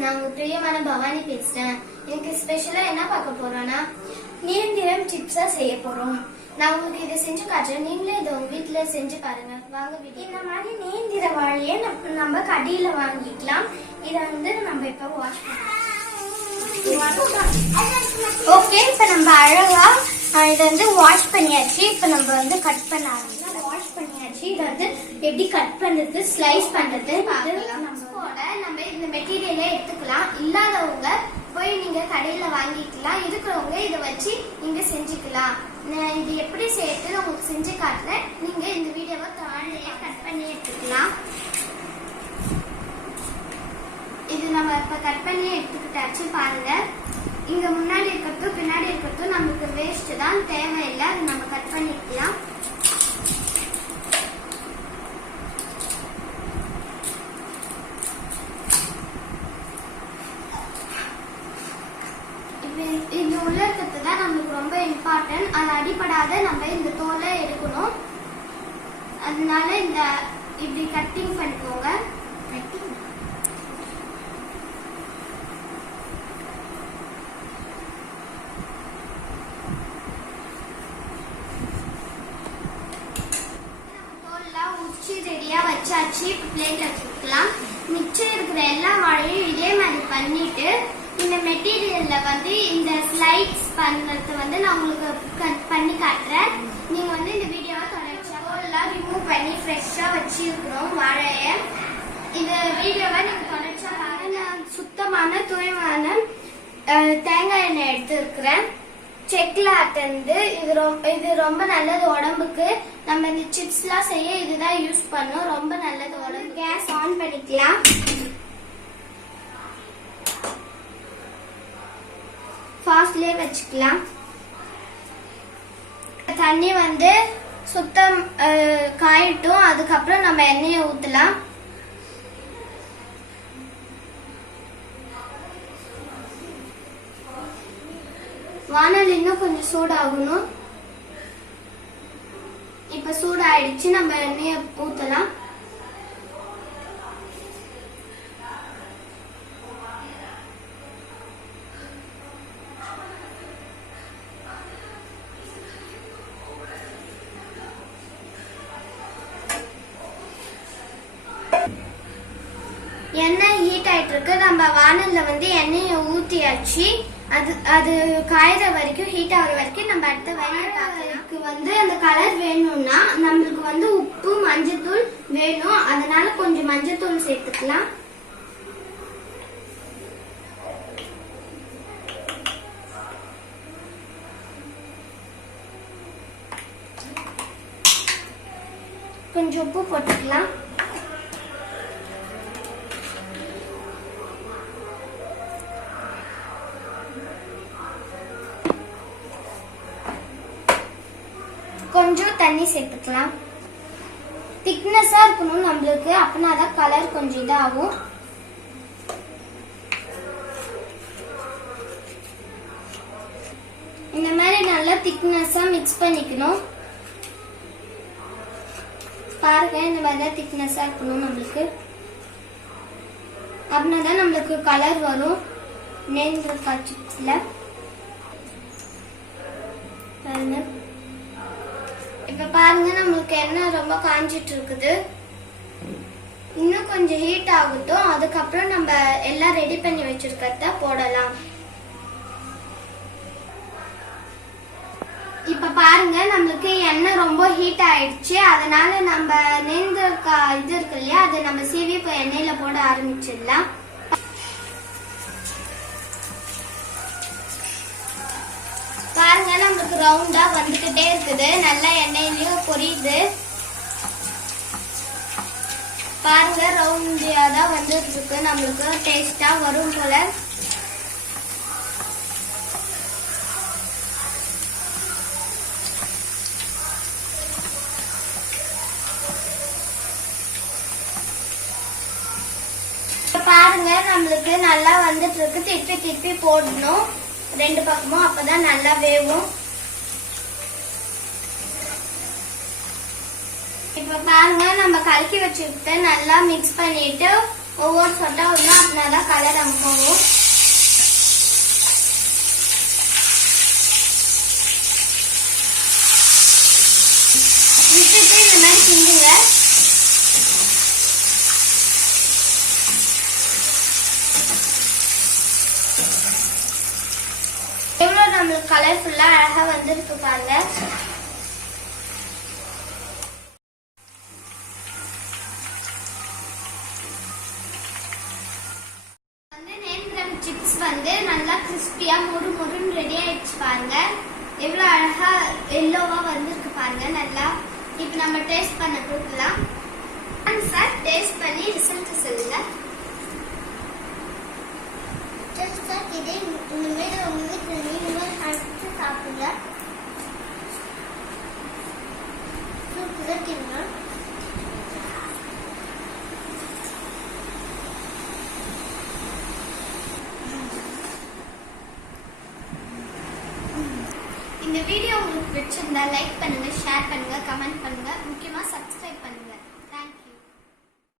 நான் உங்க பிரியமான பவானி பேசுறேன். எனக்கு ஸ்பெஷலா என்ன பார்க்க போறோம்னா நேந்திரம் சிப்ஸா செய்ய போறோம். நான் உங்களுக்கு இதை செஞ்சு காட்டுறேன். நீங்களே இதை உங்க வீட்டுல செஞ்சு பாருங்க. வாங்க வீட்டு இந்த மாதிரி நேந்திர வாழையை நம்ம கடையில வாங்கிக்கலாம். இதை வந்து நம்ம இப்ப வாஷ் பண்ணலாம். ஓகே, இப்ப நம்ம அழகா இதை வந்து வாஷ் பண்ணியாச்சு. இப்ப நம்ம வந்து கட் பண்ண ஆரம்பிக்கலாம். வாஷ் பண்ணியாச்சு. இதை வந்து எப்படி கட் பண்றது, ஸ்லைஸ் பண்றது பார்க்கலாம். நம்ம இந்த மெட்டீரியலை எடுத்துக்கலாம். இல்லாதவங்க போய் நீங்க கடையில வாங்கிக்கலாம். இருக்கிறவங்க இதை வச்சு நீங்க செஞ்சுக்கலாம். இது எப்படி செய்யறது உங்களுக்கு செஞ்சு காட்டுறேன். நீங்க இந்த வீடியோவை தாழையே கட் பண்ணி எடுத்துக்கலாம். இது நம்ம இப்ப கட் பண்ணி எடுத்துக்கிட்டாச்சு. பாருங்க, இங்க முன்னாடி இருக்கிறதும் பின்னாடி இருக்கிறதும் நமக்கு வேஸ்ட் தான், தேவையில்லை. அது நம்ம கட் பண்ணிக்கலாம். இந்த உள்ள இருக்கிறது தான் நமக்கு ரொம்ப இம்பார்ட்டன்ட். அது அடிப்படாத நம்ம இந்த தோலை எடுக்கணும். அதனால இந்த இப்படி கட்டிங் பண்ணிக்கோங்க. ரெடியா வச்சாச்சு. பிளேட்ல வச்சுக்கலாம். மிச்சம் இருக்கிற எல்லா வாழையும் இதே மாதிரி பண்ணிட்டு இந்த மெட்டீரியல்ல வந்து இந்த ஸ்லைட்ஸ் பண்றது வந்து நான் உங்களுக்கு கட் பண்ணி காட்டுறேன். நீங்க வந்து இந்த வீடியோவை தொடர்ச்சியா ரிமூவ் பண்ணி ஃப்ரெஷ்ஷா வச்சிருக்கிறோம் வாழைய. இந்த வீடியோவை நீங்க தொடர்ச்சியா நான் சுத்தமான தூய்மையான தேங்காய் எண்ணெய் எடுத்துருக்கிறேன். செக்ல அட்டந்து இது ரொம்ப நல்லது உடம்புக்கு. நம்ம இந்த சிப்ஸ் எல்லாம் செய்ய இதுதான் யூஸ் பண்ணோம். ரொம்ப நல்லது உடம்பு. கேஸ் ஆன் பண்ணிக்கலாம். ஃபாஸ்ட்லயே வச்சுக்கலாம். தண்ணி வந்து சுத்தம் காயட்டும். அதுக்கப்புறம் நம்ம எண்ணெயை ஊத்தலாம். வானல் இன்னும் கொஞ்சம் சூடாகணும். இப்ப சூடாயிடுச்சு. நம்ம எண்ணெயை ஊத்தலாம். எண்ணெய் ஹீட் ஆயிட்டு இருக்கு. நம்ம வானல்ல வந்து எண்ணெயை ஊத்தியாச்சு. அது காயிற வரைக்கும், ஹீட் ஆகிற வரைக்கும் நம்ம அடுத்த வயலுக்கு வந்து அந்த கலர் வேணும்னா நம்மளுக்கு வந்து உப்பு மஞ்சத்தூள் வேணும். அதனால கொஞ்சம் மஞ்சத்தூள் சேர்த்துக்கலாம். கொஞ்சம் உப்பு போட்டுக்கலாம். கொஞ்சம் தண்ணி சேர்த்துக்கலாம். திக்னஸா இருக்கணும் நம்மளுக்கு. அப்படின்னாதான் கலர் கொஞ்சம் இதாகும். இந்த மாதிரி நல்லா திக்னஸா மிக்ஸ் பண்ணிக்கணும். பாருங்க, இந்த மாதிரி திக்னஸா இருக்கணும் நம்மளுக்கு. அப்படின்னாதான் நம்மளுக்கு கலர் வரும் நேந்திரக்காய் சிப்ஸ்ல. பாருங்க, இப்ப பாருங்க நம்மளுக்கு எண்ணெய் ரொம்ப காஞ்சிட்டு இருக்குது. இன்னும் கொஞ்சம் ஹீட் ஆகட்டும். அதுக்கப்புறம் நம்ம எல்லாம் ரெடி பண்ணி வச்சிருக்கிறத போடலாம். இப்ப பாருங்க, நம்மளுக்கு எண்ணெய் ரொம்ப ஹீட் ஆயிடுச்சு. அதனால நம்ம நேந்திரக்காய் இது இருக்கு இல்லையா, அதை நம்ம சீவி இப்ப எண்ணெயில போட ஆரம்பிச்சிடலாம். பாருங்க, நம்மளுக்கு ரவுண்டா வந்துகிட்டே இருக்குது. நல்லா எண்ணெயிலயும் பொரியுது. பாருங்க, ரவுண்டியா தான் வந்துட்டு இருக்கு. நம்மளுக்கு டேஸ்டா வரும் போல. பாருங்க, நம்மளுக்கு நல்லா வந்துட்டு இருக்கு. திருப்பி திருப்பி போடணும் ரெண்டு பக்கமும். அப்பதான் நல்லா வேகும். இப்ப பாருங்க, நம்ம கலக்கி வச்சுக்கிட்டு நல்லா மிக்ஸ் பண்ணிட்டு ஒவ்வொரு சொட்டா விடணும், அப்படின்னா கலர் அமுக்கவும். விட்டுட்டு இந்த மாதிரி கிண்டுங்க. எவ்வளவு நம்மளுக்கு கலர்ஃபுல்லா அழகா வந்திருக்கு பாருங்க. நேந்திரம் சிப்ஸ் வந்து நல்லா கிறிஸ்பியா முறுமுறுன்னு ரெடி ஆயிடுச்சு பாருங்க. எவ்வளவு அழகா எல்லோவா வந்திருக்கு பாருங்க நல்லா. இப்போ நம்ம டேஸ்ட் பண்ண கொடுக்கலாம். சார் டேஸ்ட் பண்ணி ரிசல்ட் சொல்லுங்க. இதே இனிமேல் உங்க வீட்டில் நீங்களும் அழைச்சு சாப்பிடுங்க. இந்த வீடியோ உங்களுக்கு பிடிச்சிருந்தா லைக் பண்ணுங்க, ஷேர் பண்ணுங்க, கமெண்ட் பண்ணுங்க.